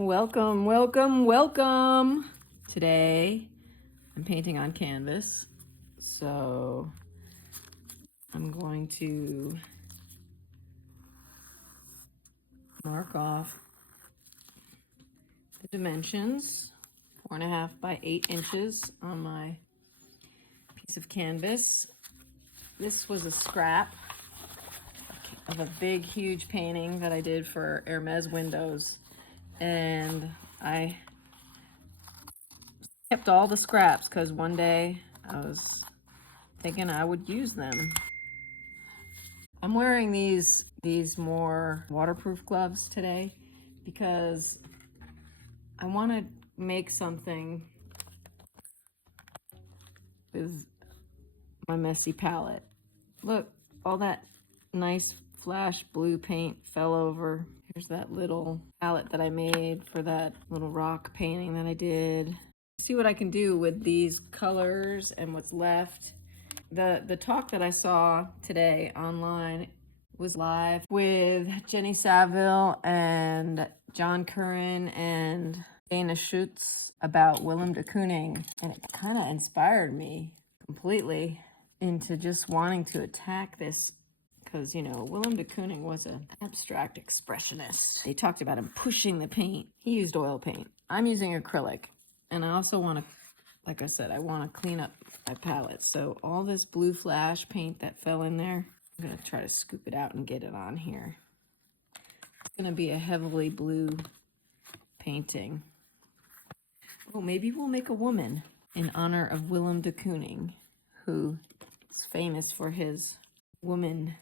Welcome, welcome, welcome. Today I'm painting on canvas, so I'm going to mark off the dimensions, 4.5 by 8 inches on my piece of canvas. This was a scrap of a big, huge painting that I did for Hermes windows, and I kept all the scraps because one day I was thinking I would use them. I'm wearing these more waterproof gloves today because I want to make something with my messy palette. Look, all that nice flash blue paint fell over. Here's that little palette that I made for that little rock painting that I did. See what I can do with these colors and what's left. The talk that I saw today online was live with Jenny Saville and John Currin and Dana Schutz about Willem de Kooning, and it kind of inspired me completely into just wanting to attack this because, you know, Willem de Kooning was an abstract expressionist. They talked about him pushing the paint. He used oil paint. I'm using acrylic, and I also want to, like I said, I want to clean up my palette. So all this blue flash paint that fell in there, I'm going to try to scoop it out and get it on here. It's going to be a heavily blue painting. Oh, maybe we'll make a woman in honor of Willem de Kooning, who is famous for his woman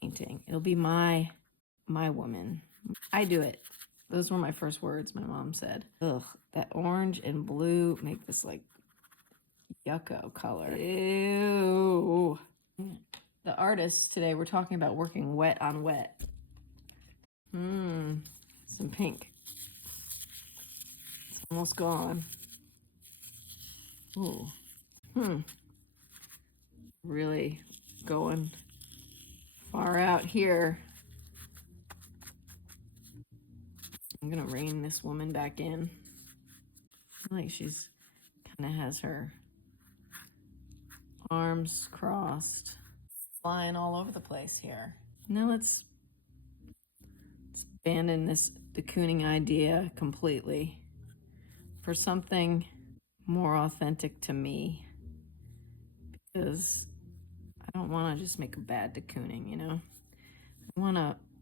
painting. It'll be my woman. I do it. Those were my first words, my mom said. Ugh, that orange and blue make this like yucco color. Ew. The artists today were talking about working wet on wet. Some pink. It's almost gone. Ooh. Really going far out here. I'm gonna rein this woman back in. I feel like she's kind of has her arms crossed, flying all over the place here. Now let's abandon this de Kooning idea completely for something more authentic to me, because I don't want to just make a bad de Kooning, you know.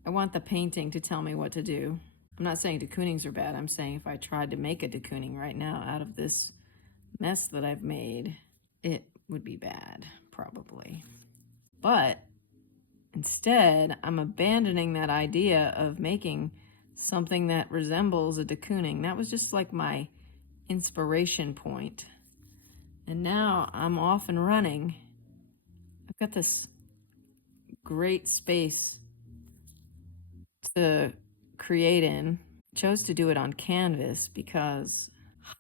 I want the painting to tell me what to do. I'm not saying de Koonings are bad. I'm saying if I tried to make a de Kooning right now out of this mess that I've made, it would be bad, probably. But instead, I'm abandoning that idea of making something that resembles a de Kooning. That was just like my inspiration point. And now I'm off and running. I've got this great space to create in. I chose to do it on canvas because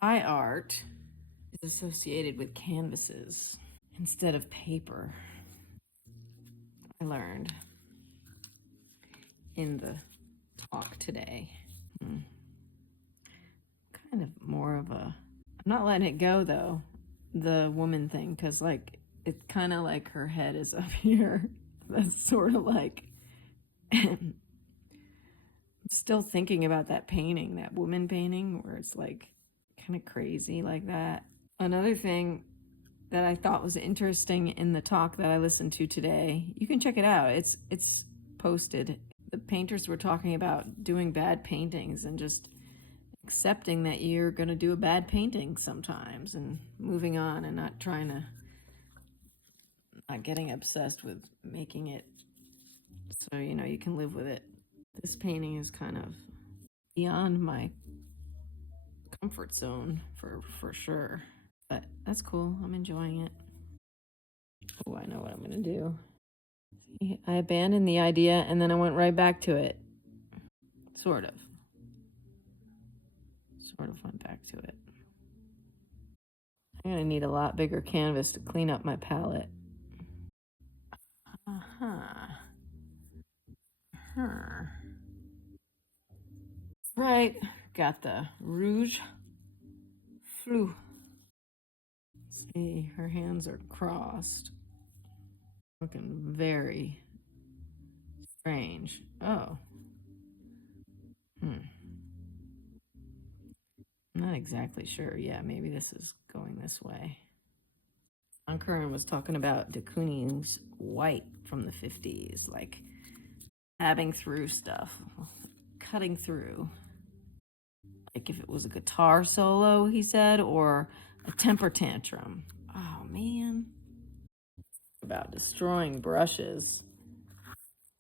high art is associated with canvases instead of paper. I learned in the talk today. Kind of more of a, I'm not letting it go though, the woman thing, because like it's kind of like her head is up here. That's sort of like I'm still thinking about that painting, that woman painting, where it's like kind of crazy like that. Another thing that I thought was interesting in the talk that I listened to today, you can check it out. It's posted. The painters were talking about doing bad paintings and just accepting that you're going to do a bad painting sometimes and moving on and not getting obsessed with making it so, you know, you can live with it. This painting is kind of beyond my comfort zone for sure, but that's cool. I'm enjoying it. Oh, I know what I'm gonna do. See, I abandoned the idea and then I went right back to it. Sort of went back to it. I'm gonna need a lot bigger canvas to clean up my palette. Right, got the rouge flou. See, her hands are crossed. Looking very strange. Oh. I'm not exactly sure. Yeah, maybe this is going this way. John Currin was talking about de Kooning's white from the 50s, like stabbing through stuff, cutting through. Like if it was a guitar solo, he said, or a temper tantrum. Oh, man. About destroying brushes.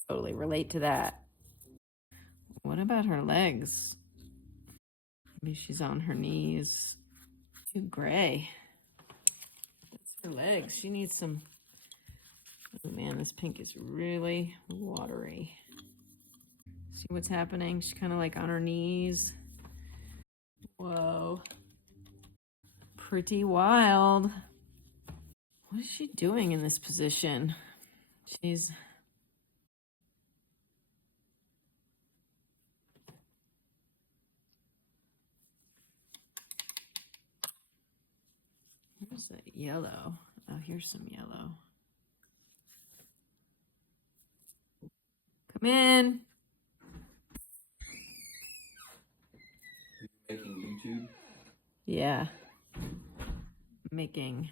Totally relate to that. What about her legs? Maybe she's on her knees. Too gray. That's her legs. She needs some... Oh, man, this pink is really watery. See what's happening? She's kind of like on her knees. Whoa. Pretty wild. What is she doing in this position? She's... Where's the yellow? Oh, here's some yellow. Come in. Making YouTube? Yeah. Making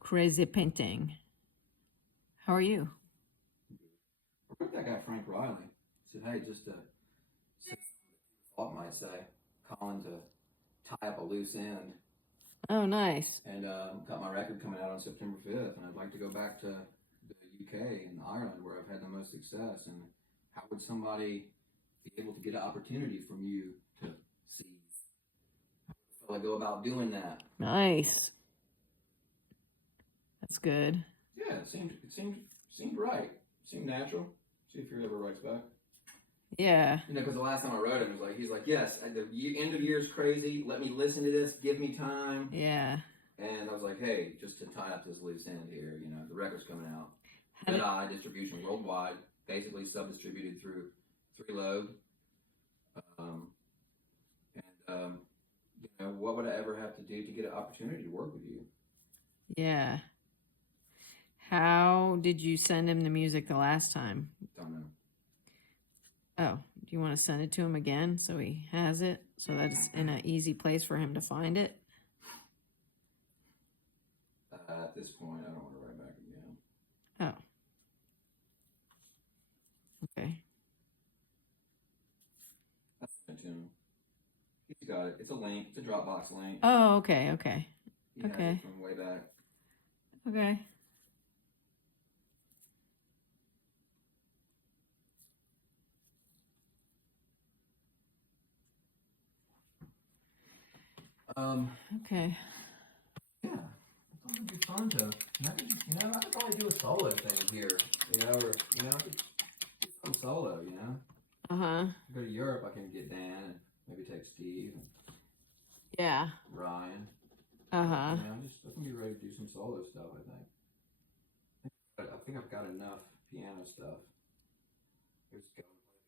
crazy painting. How are you? I wrote that guy Frank Riley. Said, hey, just to thought might say, calling to tie up a loose end. Oh, nice. And got my record coming out on September 5th, and I'd like to go back to the UK and Ireland where I've had the most success. And how would somebody be able to get an opportunity from you to see how I go about doing that? Nice. That's good. Yeah, it seemed right. It seemed natural. See if he ever writes back. Yeah. You know, because the last time I wrote it, he's like, yes, the end of the year is crazy. Let me listen to this. Give me time. Yeah. And I was like, hey, just to tie up this loose end here, you know, the record's coming out. Red Eye distribution worldwide, basically sub-distributed through Three Lobe. You know, what would I ever have to do to get an opportunity to work with you? Yeah. How did you send him the music the last time? Don't know. Oh, do you want to send it to him again so he has it? So that it's in an easy place for him to find it? At this point, I don't want to write back again. Oh. Okay. I'll send it to him. He's got it. It's a link. It's a Dropbox link. Oh, okay, okay. He has it from way back. Okay. Okay. Yeah. I thought it'd be fun to, I could probably do a solo thing here, or, do some solo, Uh-huh. Go to Europe, I can get Dan and maybe take Steve and Yeah. Ryan. Uh-huh. I can be ready to do some solo stuff, I think. But I think I've got enough piano stuff. Just go and play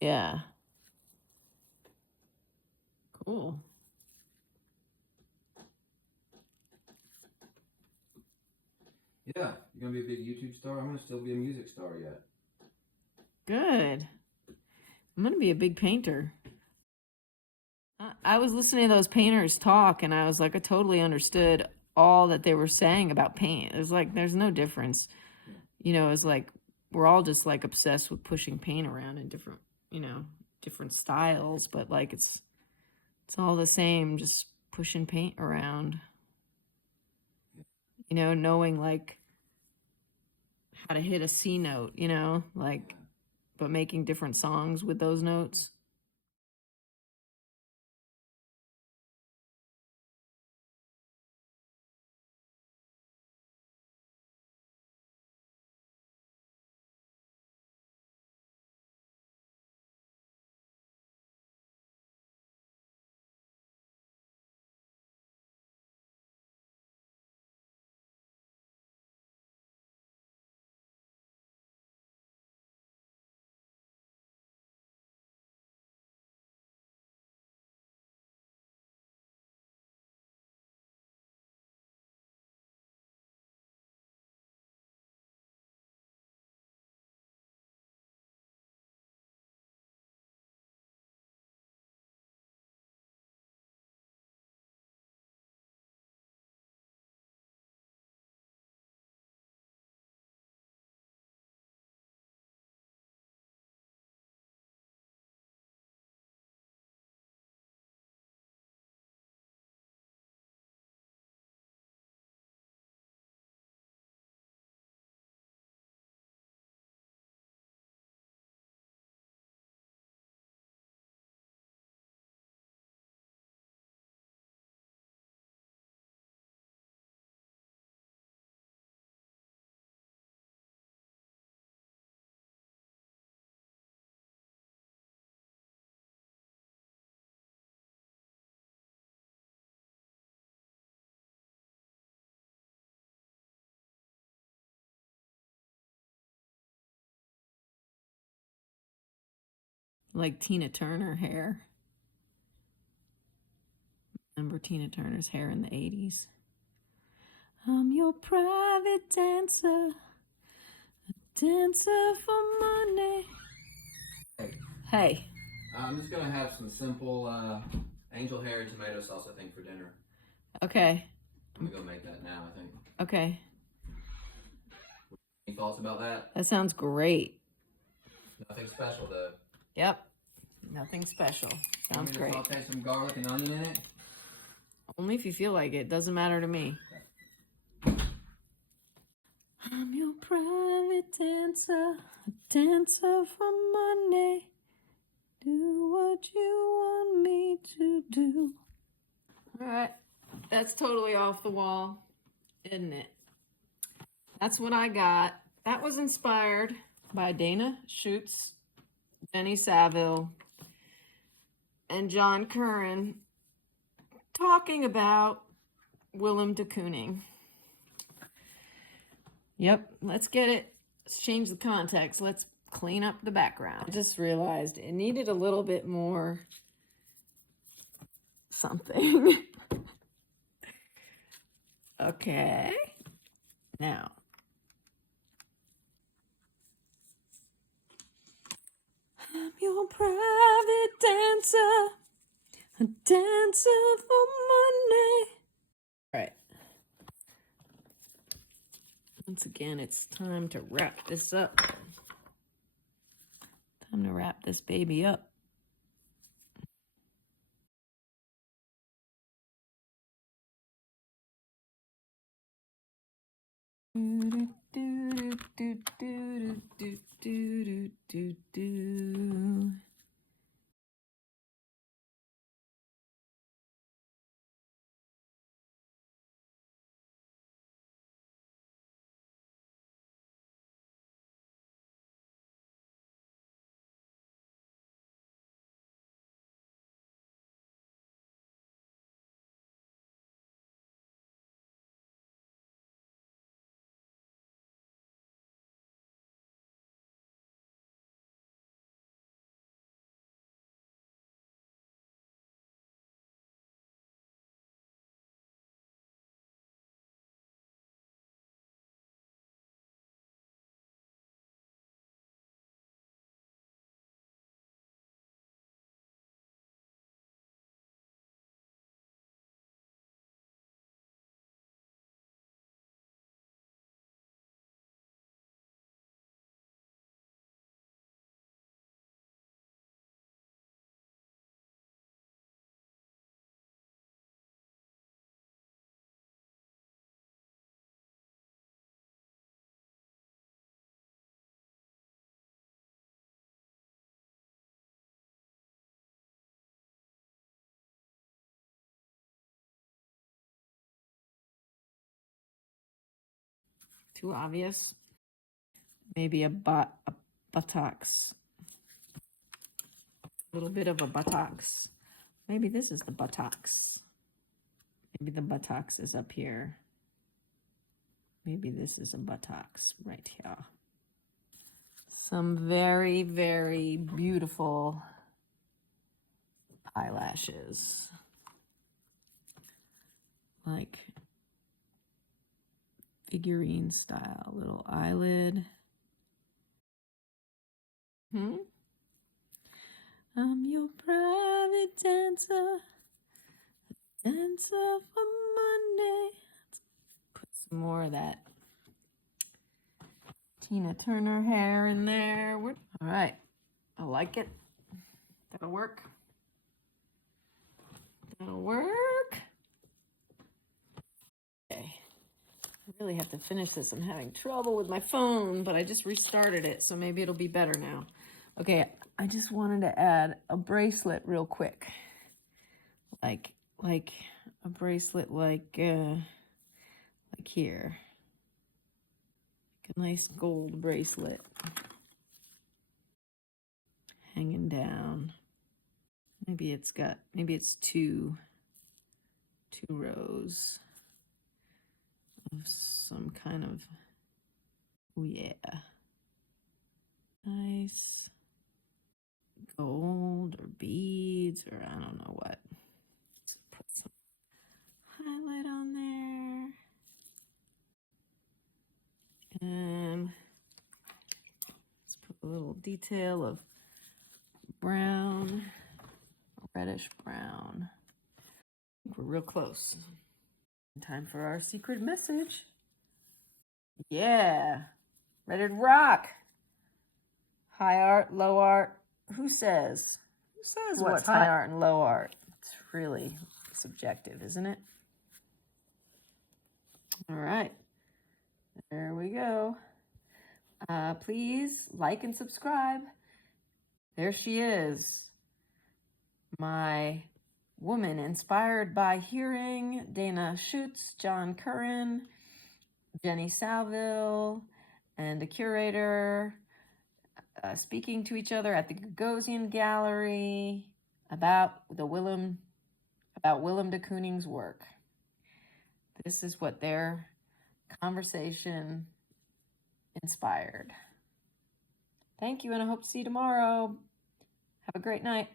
piano. Yeah. Cool. Yeah, you're gonna be a big YouTube star. I'm gonna still be a music star yet. Good. I'm gonna be a big painter. I was listening to those painters talk, and I was like, I totally understood all that they were saying about paint. It was like, there's no difference. It's like, we're all just like obsessed with pushing paint around in different, different styles, but like, it's all the same, just pushing paint around. Knowing like how to hit a C note, but making different songs with those notes. like Tina Turner hair. Remember Tina Turner's hair in the 80s? I'm your private dancer, a dancer for money. Hey. Hey. I'm just gonna have some simple angel hair and tomato sauce, I think, for dinner. Okay. I'm gonna go make that now, I think. Okay. Any thoughts about that? That sounds great. Nothing special, though. Yep. Nothing special. Sounds great. Saute some garlic and onion in it? Only if you feel like it. Doesn't matter to me. I'm your private dancer, a dancer for money. Do what you want me to do. All right. That's totally off the wall, isn't it? That's what I got. That was inspired by Dana Schutz, Jenny Saville, and John Currin talking about Willem de Kooning. Yep, let's get it. Let's change the context. Let's clean up the background. I just realized it needed a little bit more something. Okay. Now. I'm your private dancer, a dancer for money. All right. Once again, it's time to wrap this up. Time to wrap this baby up. Too obvious. Maybe a buttocks. A little bit of a buttocks. Maybe this is the buttocks. Maybe the buttocks is up here. Maybe this is a buttocks right here. Some very, very beautiful eyelashes. Like figurine style, little eyelid. I'm your private dancer, dancer for money. Let's put some more of that Tina Turner hair in there. All right, I like it. That'll work. That'll work. Okay. I really have to finish this. I'm having trouble with my phone, but I just restarted it, so maybe it'll be better now. Okay, I just wanted to add a bracelet real quick. Like a bracelet like here. Like a nice gold bracelet. Hanging down. Maybe it's two rows of some kind of, oh yeah. Nice. gold or beads or I don't know what. Let's put some highlight on there. And let's put a little detail of brown, reddish brown. I think we're real close. Time for our secret message. Yeah. Ready to rock. High art, low art. Who says? Who says what's high art and low art? It's really subjective, isn't it? All right. There we go. Please like and subscribe. There she is. My woman inspired by hearing, Dana Schutz, John Currin, Jenny Salville, and a curator speaking to each other at the Gagosian Gallery about Willem de Kooning's work. This is what their conversation inspired. Thank you, and I hope to see you tomorrow. Have a great night.